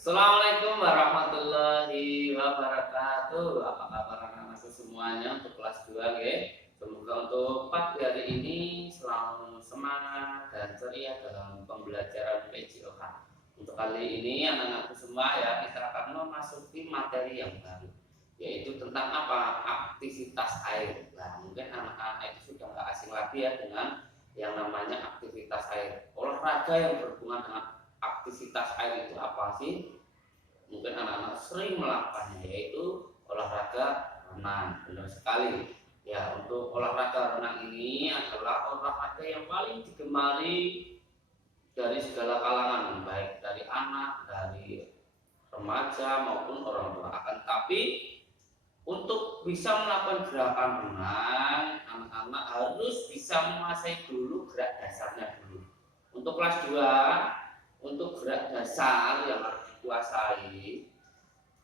Assalamualaikum warahmatullahi wabarakatuh. Apa kabar anak-anakku semuanya untuk kelas 2 ya? Semoga untuk pagi hari ini selalu semangat dan ceria dalam pembelajaran PJOK. Untuk kali ini anak-anakku semua ya, kita akan memasuki materi yang baru, yaitu tentang apa? Aktivitas air. Nah, mungkin anak-anak itu sudah nggak asing lagi ya dengan yang namanya aktivitas air. Olahraga yang berhubungan dengan aktivitas air itu apa sih? Mungkin anak-anak sering melakukannya, yaitu olahraga renang. Benar sekali ya. Untuk olahraga renang ini adalah olahraga yang paling digemari dari segala kalangan, baik dari anak, dari remaja maupun orang tua. Akan tapi untuk bisa melakukan gerakan renang, anak-anak harus bisa menguasai dulu gerak dasarnya dulu. Untuk kelas 2, untuk gerak dasar yang harus dikuasai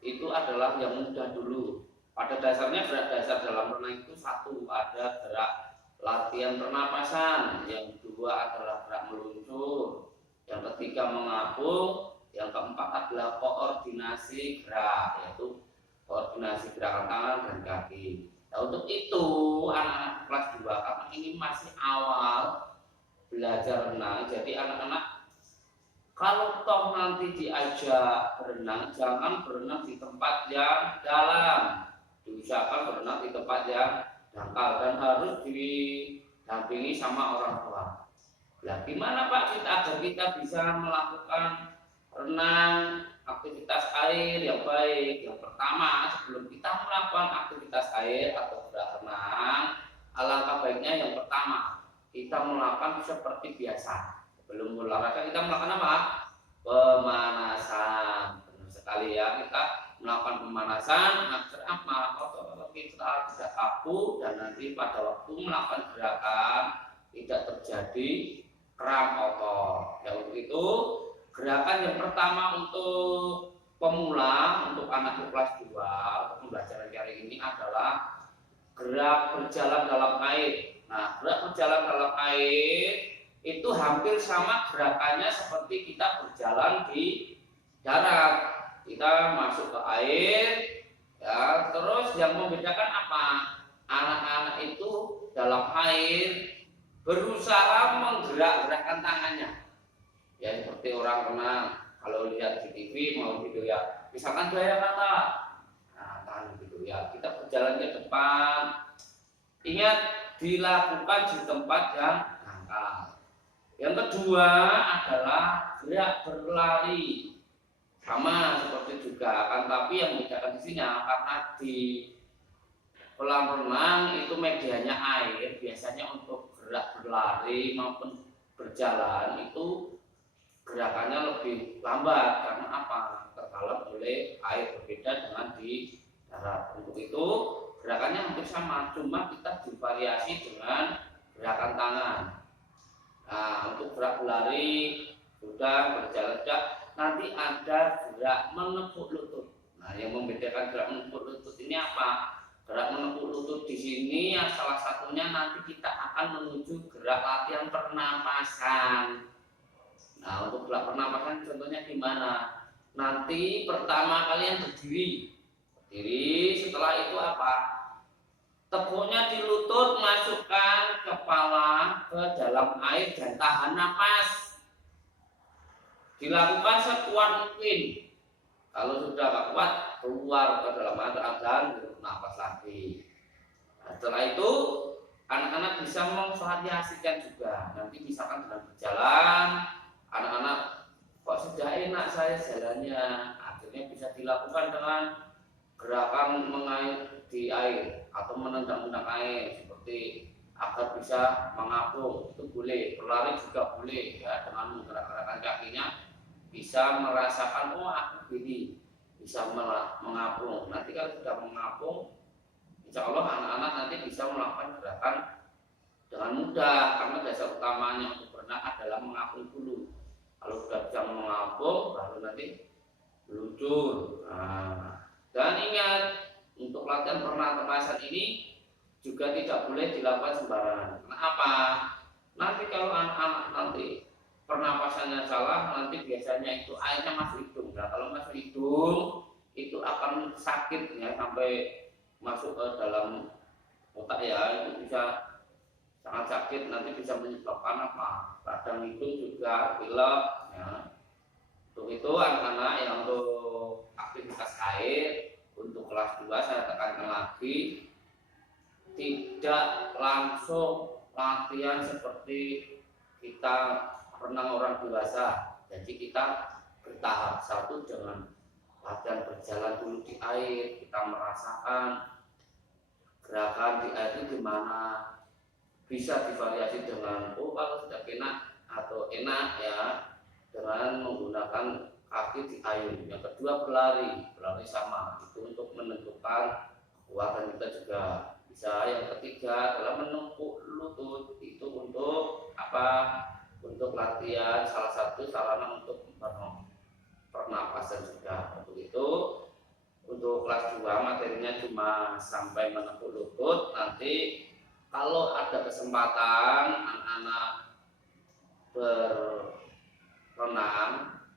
itu adalah yang mudah dulu. Pada dasarnya gerak dasar dalam renang itu satu, ada gerak latihan pernapasan, yang kedua adalah gerak meluncur, yang ketiga mengapung, yang keempat adalah koordinasi gerak, yaitu koordinasi gerakan tangan dan kaki. Nah, untuk itu anak-anak kelas 2, karena ini masih awal belajar renang, jadi anak-anak kalau toh nanti diajak berenang, jangan berenang di tempat yang dalam. Diusahakan berenang di tempat yang dangkal dan harus didampingi sama orang tua. Nah, gimana Pak kita agar kita bisa melakukan renang, aktivitas air yang baik? Yang pertama, sebelum kita melakukan aktivitas air atau gerak renang, alangkah baiknya yang pertama kita melakukan seperti biasa. Belum olahraga kita melakukan apa? Pemanasan. Benar sekali ya, kita melakukan pemanasan agar apa? Otot kita tidak kaku dan nanti pada waktu melakukan gerakan tidak terjadi kram otot. Ya, untuk itu gerakan yang pertama untuk pemula, untuk anak kelas 2 pembelajaran kali ini adalah gerak berjalan dalam air. Nah, gerak berjalan dalam air itu hampir sama gerakannya seperti kita berjalan di darat. Kita masuk ke air, ya, terus yang membedakan apa? Anak-anak itu dalam air berusaha menggerak-gerakkan tangannya. Ya, seperti orang renang. Kalau lihat di TV mau gitu ya, misalkan gaya kata, nah, tahan gitu ya. Kita berjalan ke depan. Ingat, dilakukan di tempat yang dangkal. Yang kedua adalah gerak berlari, sama seperti juga, kan tapi yang membedakan di sini karena di kolam renang itu medianya air, biasanya untuk gerak berlari maupun berjalan itu gerakannya lebih lambat karena apa? Terhalang oleh air, berbeda dengan di darat. Untuk itu gerakannya hampir sama, cuma kita divariasi dengan gerakan tangan. Nah, untuk gerak berlari sudah, berjalan sudah, nanti ada gerak menepuk lutut. Nah, yang membedakan gerak menepuk lutut ini apa? Gerak menepuk lutut di sini yang salah satunya nanti kita akan menuju gerak latihan pernapasan. Nah, untuk gerak pernapasan contohnya gimana? Nanti pertama kalian berdiri. Setelah itu apa? Tekuknya di lutut, masukkan kepala ke dalam air dan tahan napas. Dilakukan sekuat mungkin. Kalau sudah gak kuat, keluar ke dalam air dan napas lagi. Nah, setelah itu anak-anak bisa memvariasikan juga. Nanti misalkan dengan berjalan, anak-anak kok sudah enak saya jalannya, akhirnya bisa dilakukan dengan gerakan mengalir di air atau menendang-nendang air, seperti agar bisa mengapung itu boleh, berlari juga boleh ya, dengan menggerak-gerakkan kakinya bisa merasakan oh aku gini, bisa mengapung. Nanti kalau sudah mengapung, insya Allah anak-anak nanti bisa melakukan gerakan dengan mudah karena dasar utamanya untuk berenang adalah mengapung dulu. Kalau sudah bisa mengapung, baru nanti meluncur. Nah, dan ingat, untuk latihan pernapasan ini juga tidak boleh dilakukan sembarangan. Kenapa? Nanti kalau anak-anak nanti pernapasannya salah, nanti biasanya itu airnya masuk hidung. Nah, kalau masuk hidung itu akan sakit ya, sampai masuk ke dalam otak ya, itu bisa sangat sakit, nanti bisa menyebabkan apa? Radang hidung juga pilek ya. Untuk itu anak-anak yang untuk aktivitas air untuk kelas 2 saya tekankan lagi, tidak langsung latihan seperti kita renang orang dewasa. Jadi kita bertahap, satu dengan latihan berjalan dulu di air, kita merasakan gerakan di air itu gimana, bisa divariasi dengan kalau sudah enak atau enak ya dengan menggunakan kaki di air. Yang kedua berlari sama, itu untuk menentukan kekuatan kita juga bisa. Yang ketiga adalah menempuk lutut, itu untuk apa? Untuk latihan, salah satu sarana untuk pernapasan juga. Untuk itu untuk kelas 2 materinya cuma sampai menempuk lutut. Nanti kalau ada kesempatan anak-anak berenang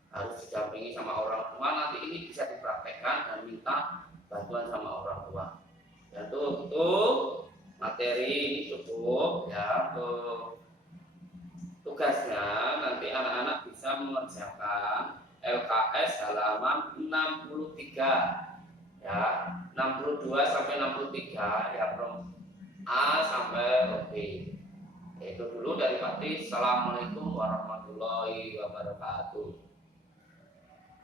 harus didampingi sama orang tua, nanti ini bisa dipraktekkan dan minta bantuan sama orang tua. Dan untuk materi ini cukup ya. Untuk tugasnya nanti anak-anak bisa mengerjakan LKS halaman 63 ya, 62 sampai 63 ya, from A sampai B. Itu dulu dari Pak Tis. Assalamualaikum warahmatullahi wabarakatuh.